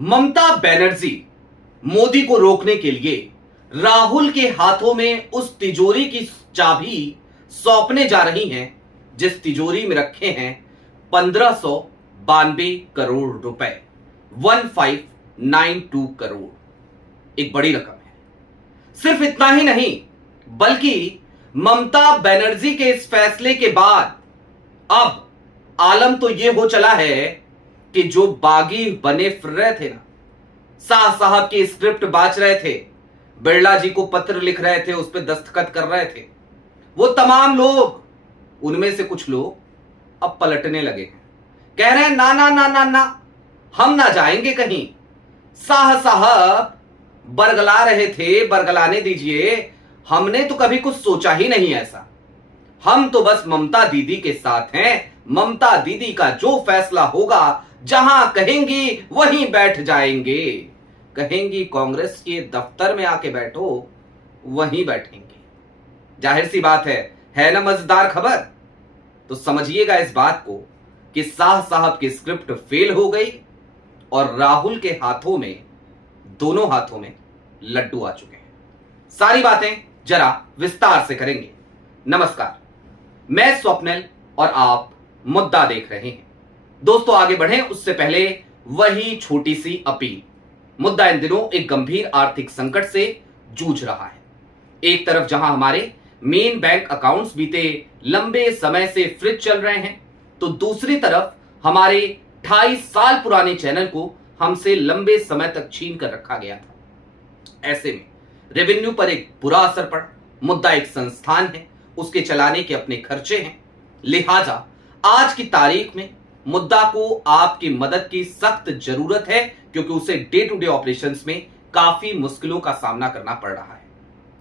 ममता बनर्जी मोदी को रोकने के लिए राहुल के हाथों में उस तिजोरी की चाबी सौंपने जा रही हैं जिस तिजोरी में रखे हैं 1592 करोड़ रुपए, 1592 करोड़। एक बड़ी रकम है। सिर्फ इतना ही नहीं बल्कि ममता बनर्जी के इस फैसले के बाद अब आलम तो यह हो चला है कि जो बागी बने फिर रहे थे ना, शाह साहब की स्क्रिप्ट बांच रहे थे, बिरला जी को पत्र लिख रहे थे, उस पर दस्तखत कर रहे थे, वो तमाम लोग, उनमें से कुछ लोग अब पलटने लगे हैं। कह रहे हैं ना ना ना ना ना, हम ना जाएंगे कहीं। शाह साहब बरगला रहे थे, बरगलाने दीजिए, हमने तो कभी कुछ सोचा ही नहीं ऐसा। हम तो बस ममता दीदी के साथ हैं। ममता दीदी का जो फैसला होगा, जहां कहेंगी वहीं बैठ जाएंगे। कहेंगी कांग्रेस के दफ्तर में आके बैठो, वहीं बैठेंगे। जाहिर सी बात है ना मजेदार खबर। तो समझिएगा इस बात को कि शाह साहब की स्क्रिप्ट फेल हो गई और राहुल के हाथों में, दोनों हाथों में लड्डू आ चुके हैं। सारी बातें जरा विस्तार से करेंगे। नमस्कार, मैं स्वप्निल और आप मुद्दा देख रहे हैं। दोस्तों आगे बढ़ें उससे पहले वही छोटी सी अपील। मुद्दा इन दिनों एक गंभीर आर्थिक संकट से जूझ रहा है। एक तरफ जहां हमारे मेन बैंक अकाउंट्स बीते लंबे समय से फ्रीज चल रहे हैं, तो दूसरी तरफ हमारे 28 साल पुराने चैनल को हमसे लंबे समय तक छीन कर रखा गया था। ऐसे में रेवेन्यू पर एक बुरा असर पड़ा। मुद्दा एक संस्थान है, उसके चलाने के अपने खर्चे हैं। लिहाजा आज की तारीख में मुद्दा को आपकी मदद की सख्त जरूरत है, क्योंकि उसे डे टू डे ऑपरेशंस में काफी मुश्किलों का सामना करना पड़ रहा है।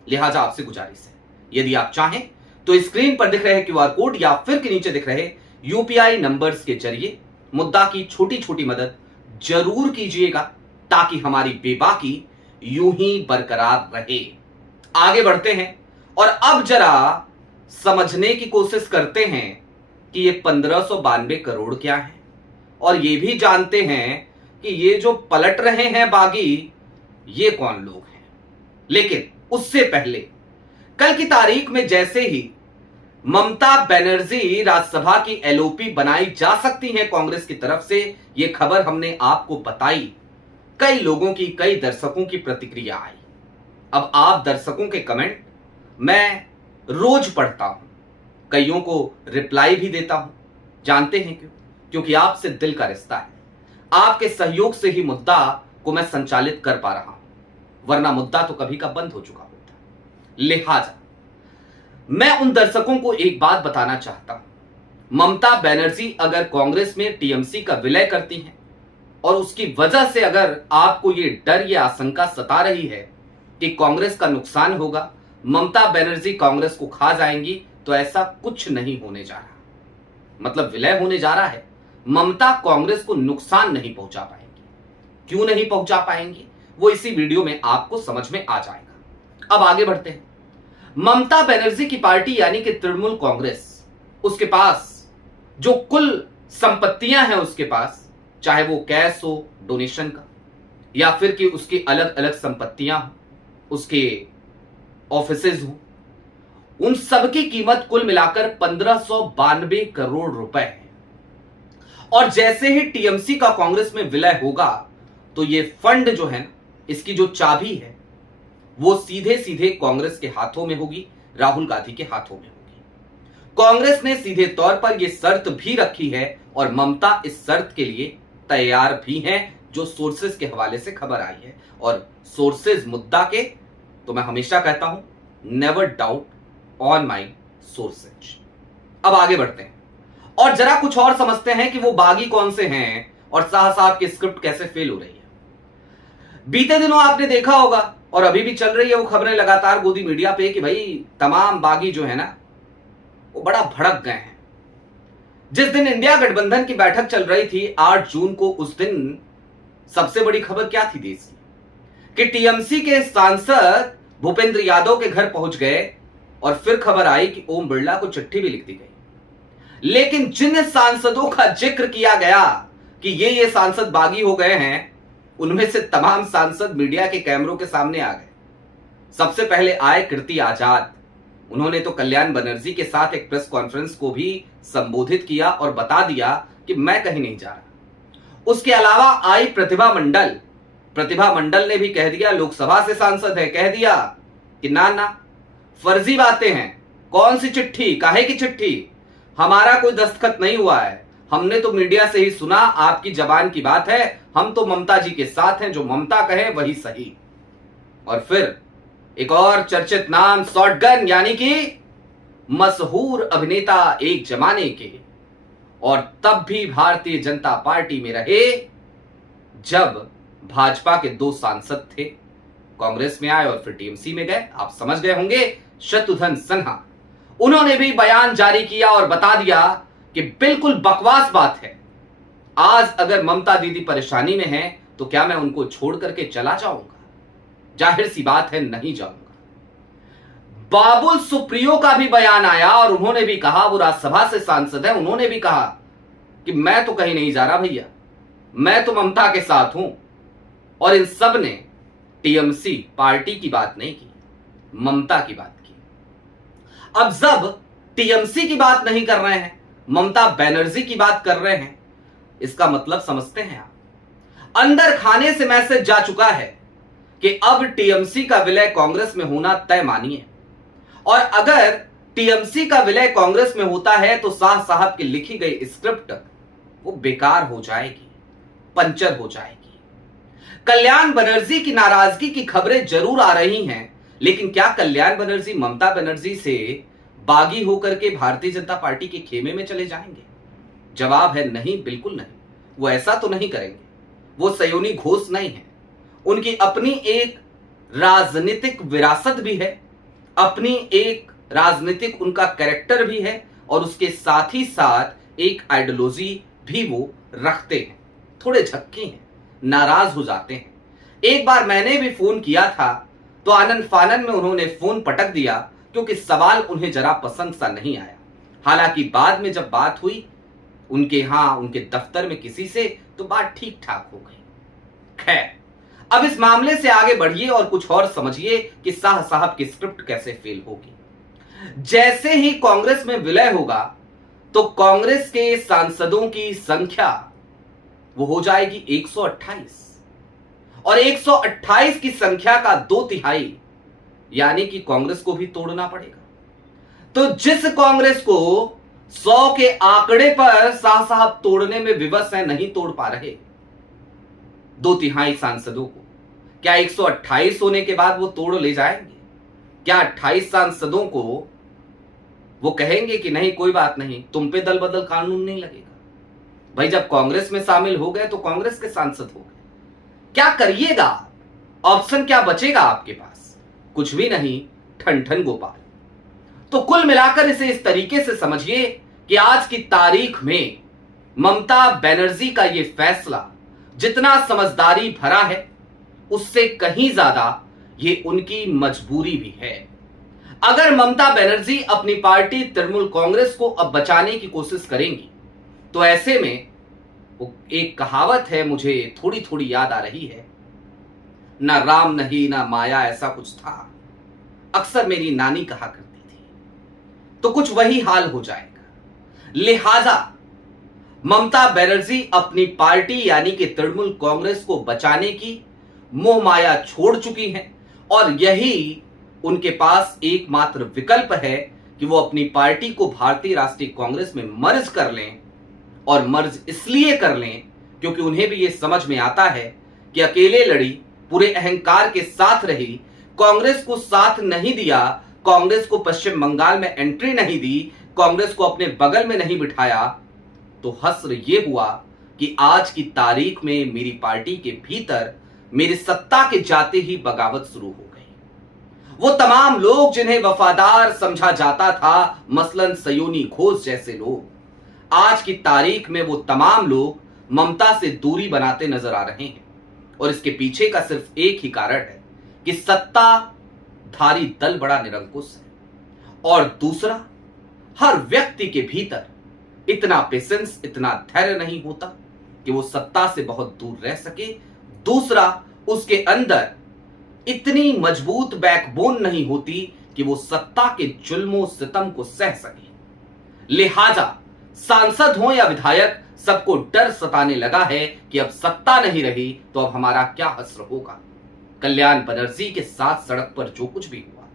लिहाजा आपसे गुजारिश है, यदि आप चाहें तो स्क्रीन पर दिख रहे क्यूआर कोड या फिर के नीचे दिख रहे यूपीआई नंबर्स के जरिए मुद्दा की छोटी छोटी मदद जरूर कीजिएगा, ताकि हमारी बेबाकी यूं ही बरकरार रहे। आगे बढ़ते हैं और अब जरा समझने की कोशिश करते हैं कि ये 1592 करोड़ क्या है, और ये भी जानते हैं कि ये जो पलट रहे हैं बागी, ये कौन लोग हैं। लेकिन उससे पहले कल की तारीख में जैसे ही ममता बनर्जी राज्यसभा की एलओपी बनाई जा सकती है कांग्रेस की तरफ से, ये खबर हमने आपको बताई, कई लोगों की, कई दर्शकों की प्रतिक्रिया आई। अब आप दर्शकों के कमेंट मैं रोज पढ़ता हूं, कईयों को रिप्लाई भी देता हूं। जानते हैं क्यों? क्योंकि आपसे दिल का रिश्ता है। आपके सहयोग से ही मुद्दा को मैं संचालित कर पा रहा हूं, वरना मुद्दा तो कभी का बंद हो चुका होता। लिहाजा मैं उन दर्शकों को एक बात बताना चाहता हूं। ममता बनर्जी अगर कांग्रेस में टीएमसी का विलय करती हैं और उसकी वजह से अगर आपको ये डर, ये आशंका सता रही है कि कांग्रेस का नुकसान होगा, ममता बनर्जी कांग्रेस को खा जाएंगी, तो ऐसा कुछ नहीं होने जा रहा। मतलब विलय होने जा रहा है, ममता कांग्रेस को नुकसान नहीं पहुंचा पाएंगी। क्यों नहीं पहुंचा पाएंगी वो इसी वीडियो में आपको समझ में आ जाएगा। अब आगे बढ़ते हैं। ममता बनर्जी की पार्टी यानी कि तृणमूल कांग्रेस, उसके पास जो कुल संपत्तियां हैं, उसके पास चाहे वो कैश हो डोनेशन का, या फिर कि उसकी अलग अलग संपत्तियां हो, उसके ऑफिसेज हो, उन सब की कीमत कुल मिलाकर 1592 करोड़ रुपए है। और जैसे ही टीएमसी का कांग्रेस में विलय होगा, तो ये फंड जो है, इसकी जो चाबी है, वो सीधे सीधे कांग्रेस के हाथों में होगी, राहुल गांधी के हाथों में होगी। कांग्रेस ने सीधे तौर पर यह शर्त भी रखी है और ममता इस शर्त के लिए तैयार भी हैं, जो सोर्सेज के हवाले से खबर आई है। और सोर्सेज मुद्दा के, तो मैं हमेशा कहता हूं, never doubt on my sources. अब आगे बढ़ते हैं और जरा कुछ और समझते हैं कि वो बागी कौन से हैं और शाह साहब की स्क्रिप्ट कैसे फेल हो रही है। बीते दिनों आपने देखा होगा और अभी भी चल रही है वो खबरें लगातार गोदी मीडिया पे कि भाई तमाम बागी जो है ना, वो बड़ा भड़क गए हैं। जिस दिन इंडिया गठबंधन की बैठक चल रही थी 8 जून को, उस दिन सबसे बड़ी खबर क्या थी देश की, कि टीएमसी के सांसद भूपेंद्र यादव के घर पहुंच गए और फिर खबर आई कि ओम बिरला को चिट्ठी भी लिख दी गई। लेकिन जिन सांसदों का जिक्र किया गया कि ये सांसद बागी हो गए हैं, उनमें से तमाम सांसद मीडिया के कैमरों के सामने आ गए। सबसे पहले आए कीर्ति आजाद। उन्होंने तो कल्याण बनर्जी के साथ एक प्रेस कॉन्फ्रेंस को भी संबोधित किया और बता दिया कि मैं कहीं नहीं जा रहा। उसके अलावा आई प्रतिभा मंडल। प्रतिभा मंडल ने भी कह दिया, लोकसभा से सांसद है, कह दिया कि ना ना फर्जी बातें हैं, कौन सी चिट्ठी, काहे की चिट्ठी, हमारा कोई दस्तखत नहीं हुआ है, हमने तो मीडिया से ही सुना, आपकी जबान की बात है, हम तो ममता जी के साथ हैं, जो ममता कहे वही सही। और फिर एक और चर्चित नाम, शॉटगन, यानी कि मशहूर अभिनेता एक जमाने के, और तब भी भारतीय जनता पार्टी में रहे जब भाजपा के 2 सांसद थे, कांग्रेस में आए और फिर टीएमसी में गए। आप समझ गए होंगे, शत्रुघ्न सिन्हा। उन्होंने भी बयान जारी किया और बता दिया कि बिल्कुल बकवास बात है, आज अगर ममता दीदी परेशानी में है तो क्या मैं उनको छोड़ करके चला जाऊंगा? जाहिर सी बात है, नहीं जाऊंगा। बाबुल सुप्रियो का भी बयान आया और उन्होंने भी कहा, वो राज्यसभा से सांसद है, उन्होंने भी कहा कि मैं तो कहीं नहीं जा रहा भैया, मैं तो ममता के साथ हूं। और इन सब ने टीएमसी पार्टी की बात नहीं की, ममता की बात की। अब जब टीएमसी की बात नहीं कर रहे हैं, ममता बनर्जी की बात कर रहे हैं, इसका मतलब समझते हैं आप? अंदर खाने से मैसेज जा चुका है कि अब टीएमसी का विलय कांग्रेस में होना तय मानिए। और अगर टीएमसी का विलय कांग्रेस में होता है तो शाह साहब की लिखी गई स्क्रिप्ट वो बेकार हो जाएगी, पंचर हो जाएगी। कल्याण बनर्जी की नाराजगी की खबरें जरूर आ रही हैं, लेकिन क्या कल्याण बनर्जी ममता बनर्जी से बागी होकर के भारतीय जनता पार्टी के खेमे में चले जाएंगे? जवाब है नहीं, बिल्कुल नहीं। वो ऐसा तो नहीं करेंगे, वो सयोनी घोष नहीं है। उनकी अपनी एक राजनीतिक विरासत भी है, अपनी एक राजनीतिक उनका कैरेक्टर भी है, और उसके साथ ही साथ एक आइडियोलॉजी भी वो रखते हैं। थोड़े झक्की हैं, नाराज हो जाते हैं। एक बार मैंने भी फोन किया था तो आनंद फानन में उन्होंने फोन पटक दिया, क्योंकि सवाल उन्हें जरा पसंद सा नहीं आया। हालांकि बाद में जब बात हुई उनके उनके दफ्तर में किसी से, तो बात ठीक ठाक हो गई। खैर, अब इस मामले से आगे बढ़िए और कुछ और समझिए कि शाह साहब की स्क्रिप्ट कैसे फेल होगी। जैसे ही कांग्रेस में विलय होगा तो कांग्रेस के सांसदों की संख्या वो हो जाएगी 128, और 128 की संख्या का 2/3 यानी कि कांग्रेस को भी तोड़ना पड़ेगा। तो जिस कांग्रेस को 100 के आंकड़े पर शाह साहब तोड़ने में विवश है, नहीं तोड़ पा रहे 2/3 सांसदों को, क्या 128 होने के बाद वो तोड़ ले जाएंगे? क्या 28 सांसदों को वो कहेंगे कि नहीं कोई बात नहीं, तुम पे दल बदल कानून नहीं लगेगा? भाई, जब कांग्रेस में शामिल हो गए तो कांग्रेस के सांसद हो गए, क्या करिएगा? ऑप्शन क्या बचेगा आपके पास? कुछ भी नहीं, ठन ठन गोपाल। तो कुल मिलाकर इसे इस तरीके से समझिए कि आज की तारीख में ममता बनर्जी का यह फैसला जितना समझदारी भरा है, उससे कहीं ज्यादा ये उनकी मजबूरी भी है। अगर ममता बनर्जी अपनी पार्टी तृणमूल कांग्रेस को अब बचाने की कोशिश करेंगी, तो ऐसे में एक कहावत है, मुझे थोड़ी थोड़ी याद आ रही है, ना राम नहीं ना माया, ऐसा कुछ था, अक्सर मेरी नानी कहा करती थी। तो कुछ वही हाल हो जाएगा। लिहाजा ममता बनर्जी अपनी पार्टी यानी कि तृणमूल कांग्रेस को बचाने की मोह माया छोड़ चुकी हैं, और यही उनके पास एकमात्र विकल्प है कि वो अपनी पार्टी को भारतीय राष्ट्रीय कांग्रेस में मर्ज कर लें। और मर्ज इसलिए कर लें क्योंकि उन्हें भी ये समझ में आता है कि अकेले लड़ी, पूरे अहंकार के साथ रही, कांग्रेस को साथ नहीं दिया, कांग्रेस को पश्चिम बंगाल में एंट्री नहीं दी, कांग्रेस को अपने बगल में नहीं बिठाया, तो हस्र ये हुआ कि आज की तारीख में मेरी पार्टी के भीतर मेरी सत्ता के जाते ही बगावत शुरू हो गई। वो तमाम लोग जिन्हें वफादार समझा जाता था, मसलन सयोनी घोष जैसे लोग, आज की तारीख में वो तमाम लोग ममता से दूरी बनाते नजर आ रहे हैं। और इसके पीछे का सिर्फ एक ही कारण है कि सत्ताधारी दल बड़ा निरंकुश है, और दूसरा, हर व्यक्ति के भीतर इतना पेशेंस, इतना धैर्य नहीं होता कि वो सत्ता से बहुत दूर रह सके, दूसरा, उसके अंदर इतनी मजबूत बैकबोन नहीं होती कि वो सत्ता के जुल्मों सितम को सह सके। लिहाजा सांसद हो या विधायक, सबको डर सताने लगा है कि अब सत्ता नहीं रही तो अब हमारा क्या हश्र होगा। कल्याण बनर्जी के साथ सड़क पर जो कुछ भी हुआ,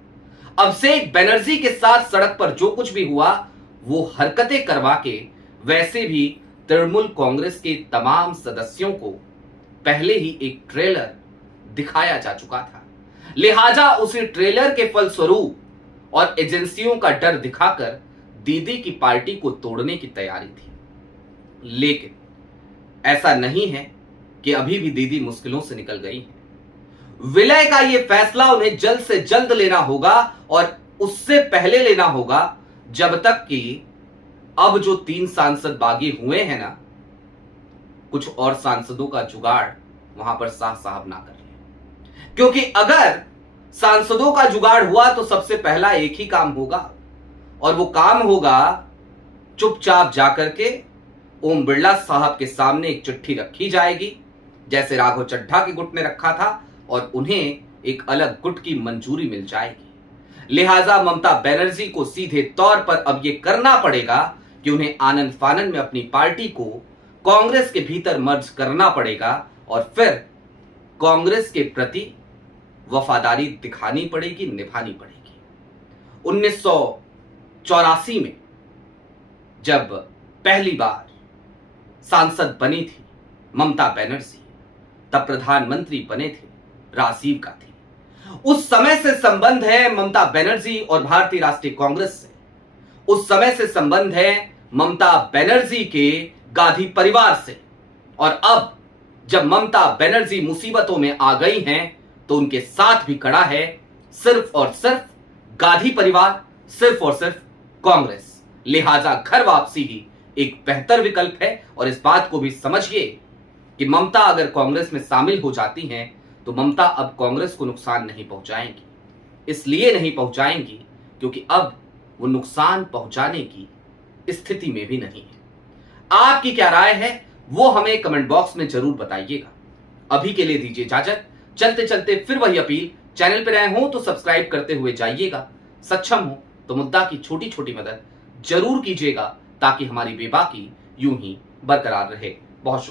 अभिषेक बनर्जी के साथ सड़क पर जो कुछ भी हुआ, वो हरकतें करवा के वैसे भी तृणमूल कांग्रेस के तमाम सदस्यों को पहले ही एक ट्रेलर दिखाया जा चुका था। लिहाजा उसी ट्रेलर के फलस्वरूप और एजेंसियों का डर दिखाकर दीदी की पार्टी को तोड़ने की तैयारी थी। लेकिन ऐसा नहीं है कि अभी भी दीदी मुश्किलों से निकल गई है। विलय का यह फैसला उन्हें जल्द से जल्द लेना होगा और उससे पहले लेना होगा जब तक कि अब जो 3 सांसद बागी हुए हैं ना, कुछ और सांसदों का जुगाड़ वहां पर साहब ना कर ले। क्योंकि अगर सांसदों का जुगाड़ हुआ तो सबसे पहला एक ही काम होगा, और वो काम होगा चुपचाप जाकर के ओम बिरला साहब के सामने एक चिट्ठी रखी जाएगी, जैसे राघव चड्ढा के गुट ने रखा था, और उन्हें एक अलग गुट की मंजूरी मिल जाएगी। लिहाजा ममता बनर्जी को सीधे तौर पर अब यह करना पड़ेगा कि उन्हें आनंद फानन में अपनी पार्टी को कांग्रेस के भीतर मर्ज करना पड़ेगा और फिर कांग्रेस के प्रति वफादारी दिखानी पड़ेगी, निभानी पड़ेगी। 1984 में जब पहली बार सांसद बनी थी ममता बनर्जी, तब प्रधानमंत्री बने थे राजीव गांधी। उस समय से संबंध है ममता बनर्जी और भारतीय राष्ट्रीय कांग्रेस से। उस समय से संबंध है ममता बनर्जी के गांधी परिवार से। और अब जब ममता बनर्जी मुसीबतों में आ गई हैं तो उनके साथ भी खड़ा है सिर्फ और सिर्फ गांधी परिवार, सिर्फ और सिर्फ कांग्रेस। लिहाजा घर वापसी ही एक बेहतर विकल्प है। और इस बात को भी समझिए कि ममता अगर कांग्रेस में शामिल हो जाती हैं तो ममता अब कांग्रेस को नुकसान नहीं पहुंचाएंगी। इसलिए नहीं पहुंचाएंगी क्योंकि अब वो नुकसान पहुंचाने की स्थिति में भी नहीं है। आपकी क्या राय है वो हमें कमेंट बॉक्स में जरूर बताइएगा। अभी के लिए दीजिए इजाजत। चलते चलते फिर वही अपील, चैनल पर नए हो तो सब्सक्राइब करते हुए जाइएगा, सक्षम हो तो मुद्दा की छोटी छोटी मदद जरूर कीजिएगा ताकि हमारी बेबाकी यूं ही बरकरार रहे। बहुत शुक्रिया।